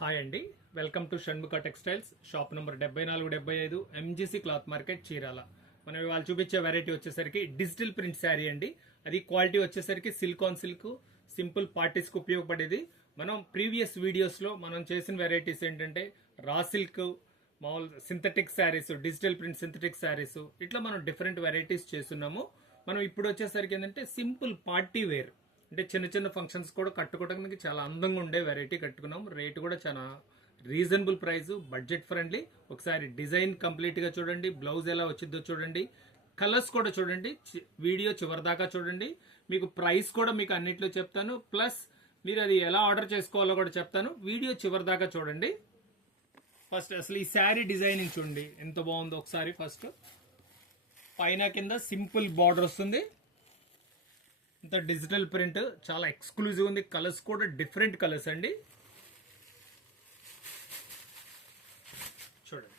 Hi అండి, welcome to Shanmukha textiles shop number 7475 MGC cloth market Chirala. మనం ఇవాళ చూపించే వెరైటీ వచ్చేసరికి డిజిటల్ ప్రింట్ శారీ అండి. అది క్వాలిటీ వచ్చేసరికి silk on silk, simple parties కు ఉపయోగపడేది. మనం ప్రీవియస్ వీడియోస్ లో మనం చేసిన వెరైటీస్ ఏంటంటే రా సిల్క్, మామూలు synthetic saris, digital print synthetic saris, ఇట్లా మనం డిఫరెంట్ వెరైటీస్ చేస్తున్నాము. మనం ఇప్పుడు వచ్చేసరికి ఏంటంటే సింపుల్ పార్టీ వేర్, అంటే చిన్న చిన్న ఫంక్షన్స్ కూడా కట్టుకోవడానికి చాలా అందంగా ఉండే వెరైటీ కట్టుకున్నాం. రేట్ కూడా చాలా రీజనబుల్ ప్రైస్, బడ్జెట్ ఫ్రెండ్లీ. ఒకసారి డిజైన్ కంప్లీట్ గా చూడండి, బ్లౌజ్ ఎలా వచ్చిందో చూడండి, కలర్స్ కూడా చూడండి, వీడియో చివరి దాకా చూడండి. మీకు ప్రైస్ కూడా మీకు అన్నిట్లో చెప్తాను, ప్లస్ మీరు అది ఎలా ఆర్డర్ చేసుకోవాలో కూడా చెప్తాను. వీడియో చివరి దాకా చూడండి. ఫస్ట్ అసలు ఈ శారీ డిజైనింగ్ చూడండి ఎంత బాగుందో ఒకసారి. ఫస్ట్ పైన కింద సింపుల్ బార్డర్ వస్తుంది, ఇంత డిజిటల్ ప్రింట్ చాలా ఎక్స్క్లూజివ్ ఉంది. కలర్స్ కూడా డిఫరెంట్ కలర్స్ అండి. చూడండి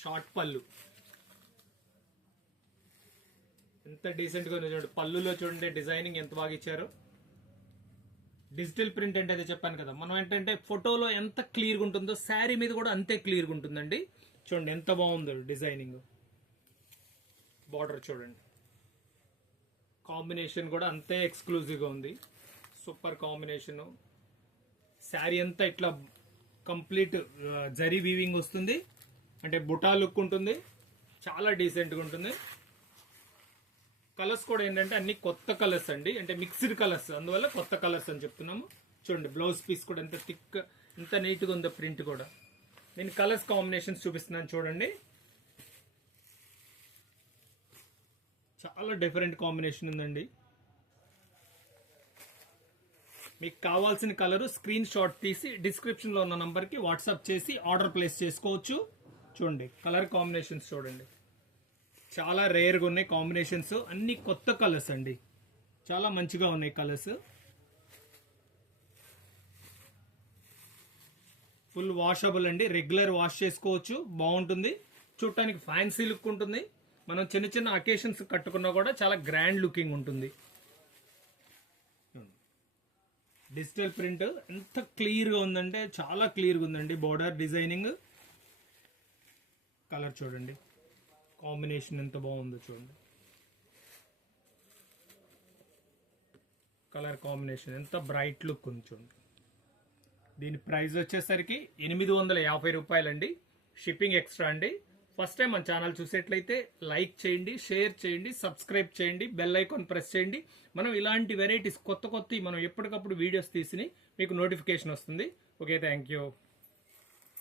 షార్ట్ పళ్ళు ఎంత డీసెంట్ గా ఉంది చూడండి. పళ్ళులో చూడండి డిజైనింగ్ ఎంత బాగా ఇచ్చారు. డిజిటల్ ప్రింట్ అంటే అదే చెప్పాను కదా, మనం ఏంటంటే ఫోటోలో ఎంత క్లియర్గా ఉంటుందో శారీ మీద కూడా అంతే క్లియర్గా ఉంటుందండి. చూడండి ఎంత బాగుందో డిజైనింగ్. బార్డర్ చూడండి, కాంబినేషన్ కూడా అంతే ఎక్స్క్లూజివ్గా ఉంది. Super combination. శారీ అంతా ఇట్లా కంప్లీట్ జరీ వీవింగ్ వస్తుంది, అంటే బుటా లుక్ ఉంటుంది, చాలా డీసెంట్గా ఉంటుంది. కలర్స్ కూడా ఏంటంటే అన్ని కొత్త కలర్స్ అండి, అంటే మిక్స్డ్ కలర్స్, అందువల్ల కొత్త కలర్స్ అని చెప్తున్నాము. చూడండి బ్లౌజ్ పీస్ కూడా ఎంత థిక్, ఎంత నీట్గా ఉందో ప్రింట్ కూడా. నేను కలర్స్ కాంబినేషన్స్ చూపిస్తున్నాను చూడండి. చాలా డిఫరెంట్ కాంబినేషన్ ఉందండి. మీకు కావాల్సిన కలర్ స్క్రీన్ షాట్ తీసి డిస్క్రిప్షన్ లో ఉన్న నంబర్ కి వాట్సాప్ చేసి ఆర్డర్ ప్లేస్ చేసుకోవచ్చు. చూడండి కలర్ కాంబినేషన్స్ చూడండి, చాలా రేర్ గా ఉన్నాయి కాంబినేషన్స్, అన్ని కొత్త కలర్స్ అండి, చాలా మంచిగా ఉన్నాయి కలర్స్. ఫుల్ వాషబుల్ అండి, రెగ్యులర్ వాష్ చేసుకోవచ్చు, బాగుంటుంది. చూడటానికి ఫ్యాన్సీ లుక్ ఉంటుంది. మనం చిన్న చిన్న అకేషన్స్ కట్టుకున్నా కూడా చాలా గ్రాండ్ లుకింగ్ ఉంటుంది. డిజిటల్ ప్రింట్ ఎంత క్లియర్గా ఉందంటే చాలా క్లియర్గా ఉందండి. బోర్డర్ డిజైనింగ్, కలర్ చూడండి, కాంబినేషన్ ఎంత బాగుందో చూడండి. కలర్ కాంబినేషన్ ఎంత బ్రైట్ లుక్ ఉంది చూడండి. దీని ప్రైస్ వచ్చేసరికి 850 రూపాయలండి. షిప్పింగ్ ఎక్స్ట్రా అండి. ఫస్ట్ టైం మన ఛానల్ చూసేట్లయితే లైక్ చేయండి, షేర్ చేయండి, సబ్స్క్రైబ్ చేయండి, బెల్ ఐకాన్ ప్రెస్ చేయండి. మనం ఇలాంటి వెరైటీస్ కొత్త మనం ఎప్పటికప్పుడు వీడియోస్ తీసి మీకు నోటిఫికేషన్ వస్తుంది. Okay, thank you.